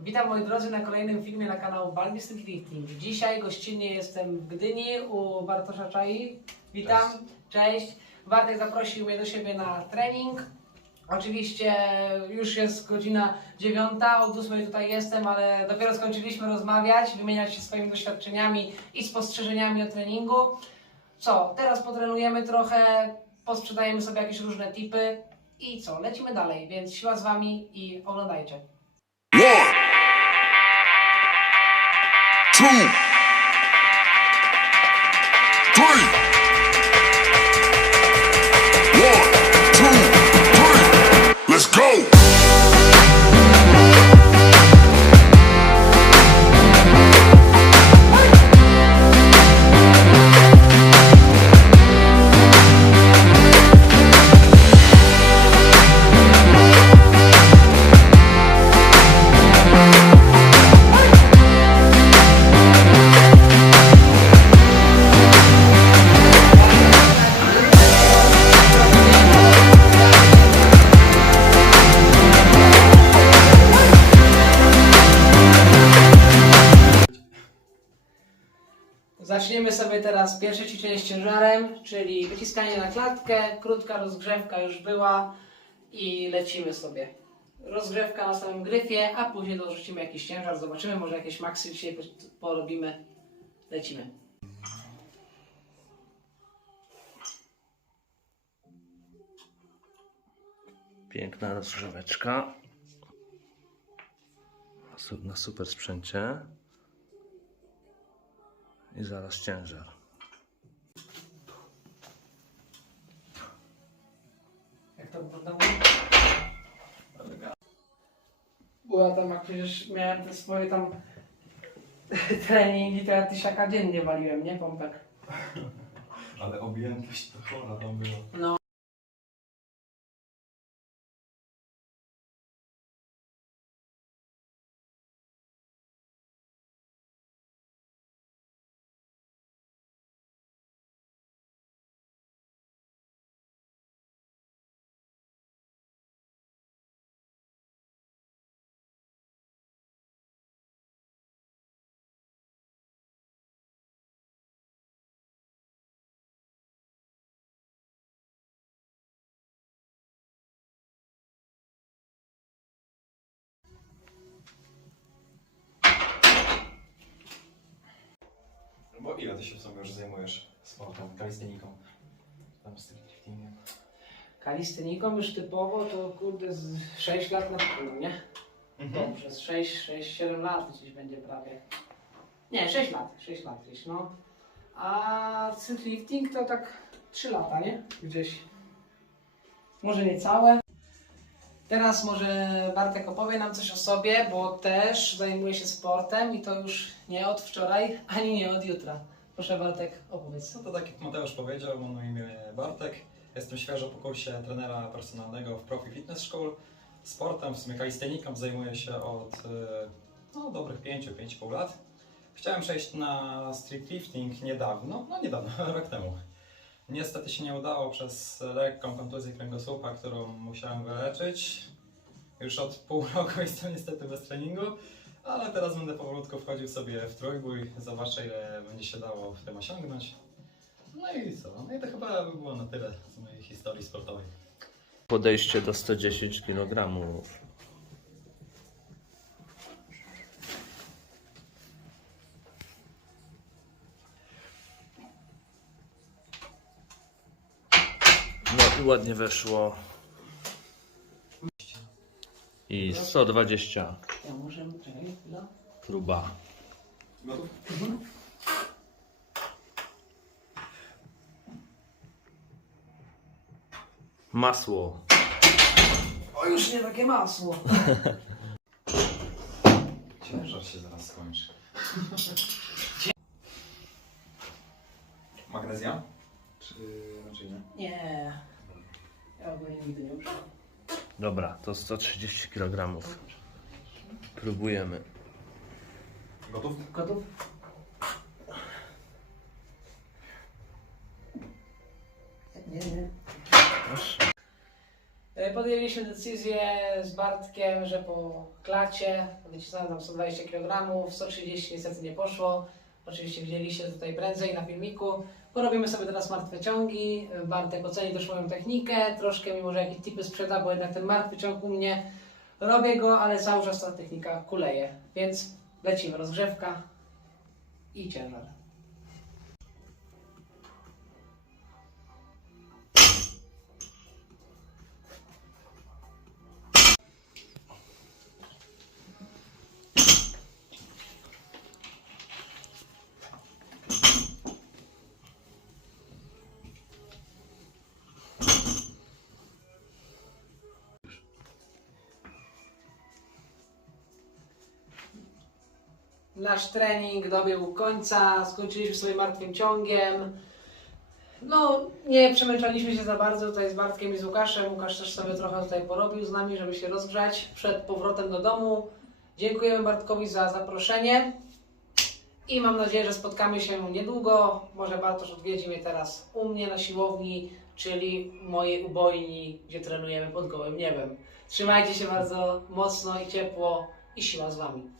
Witam moi drodzy na kolejnym filmie na kanału Balnisty Lifting. Dzisiaj gościnnie jestem w Gdyni u Bartosza Czai. Witam, cześć. Bartek zaprosił mnie do siebie na trening. Oczywiście już jest godzina dziewiąta, od ósmej tutaj jestem, ale dopiero skończyliśmy rozmawiać, wymieniać się swoimi doświadczeniami i spostrzeżeniami o treningu. Co, teraz potrenujemy trochę, posprzedajemy sobie jakieś różne tipy i co, lecimy dalej, więc siła z Wami i oglądajcie. One, two, three. Zaczniemy sobie teraz pierwsze ćwiczenie z ciężarem, czyli wyciskanie na klatkę, krótka rozgrzewka już była i lecimy sobie. Rozgrzewka na samym gryfie, a później dorzucimy jakiś ciężar, zobaczymy, może jakieś maksy dzisiaj po- porobimy. Lecimy. Piękna rozgrzeweczka. Na super sprzęcie. I zaraz ciężar. Jak to wyglądało? Była tam, jak przecież miałem te swoje tam treningi, to ja tysiaka dziennie waliłem, nie? Pompek. Ale objętość to chora tam była. No. Ile ty się w sumie już zajmujesz sportem, kalisteniką? Tam streetliftingiem. Kalistyniką już typowo to kurde z 6 lat na pewno, nie? To przez 6, 6, 7 lat gdzieś będzie prawie. Nie, 6 lat, 6 lat gdzieś, no. A lifting to tak 3 lata, nie? Gdzieś. Może nie całe. Teraz może Bartek opowie nam coś o sobie, bo też zajmuje się sportem i to już nie od wczoraj, ani nie od jutra. Proszę Bartek, opowiedz. No to tak jak Mateusz powiedział, mam na imię Bartek. Jestem świeżo po kursie trenera personalnego w Profi Fitness School. Sportem, w sumie kalisteniką zajmuję się od e, no, dobrych 5-5,5 lat. Chciałem przejść na streetlifting niedawno, no niedawno, rok temu. Niestety się nie udało przez lekką kontuzję kręgosłupa, którą musiałem wyleczyć. Już od pół roku jestem niestety bez treningu, ale teraz będę powolutku wchodził sobie w trójbój, zobaczę ile będzie się dało w tym osiągnąć. No i co? No i to chyba by było na tyle z mojej historii sportowej. Podejście do 110 kg. I ładnie weszło. I 120 Ja może, czekaj, chwila. próba. Masło. O, już nie takie masło. Ciężar się zaraz skończy. Ja nigdy nie użyłem. Dobra, to 130 kg. Próbujemy. Gotów? Gotów? Nie, nie. E, E, Podjęliśmy decyzję z Bartkiem, że po klacie wycisnąłem tam 120 kg, 130 niestety nie poszło. Oczywiście widzieliście tutaj prędzej na filmiku. Porobimy sobie teraz martwe ciągi. Bartek oceni też moją technikę. Troszkę mimo, że jakieś tipy sprzeda, bo jednak ten martwy ciąg u mnie robię go, ale cały czas ta technika kuleje. Więc lecimy, rozgrzewka i ciężar. Nasz trening dobiegł końca, skończyliśmy sobie martwym ciągiem. No, nie przemęczaliśmy się za bardzo tutaj z Bartkiem i z Łukaszem. Łukasz też sobie trochę tutaj porobił z nami, żeby się rozgrzać przed powrotem do domu. Dziękujemy Bartkowi za zaproszenie i mam nadzieję, że spotkamy się niedługo. Może Bartosz odwiedzi mnie teraz u mnie na siłowni, czyli mojej ubojni, gdzie trenujemy pod gołym niebem. Trzymajcie się bardzo mocno i ciepło i siła z Wami.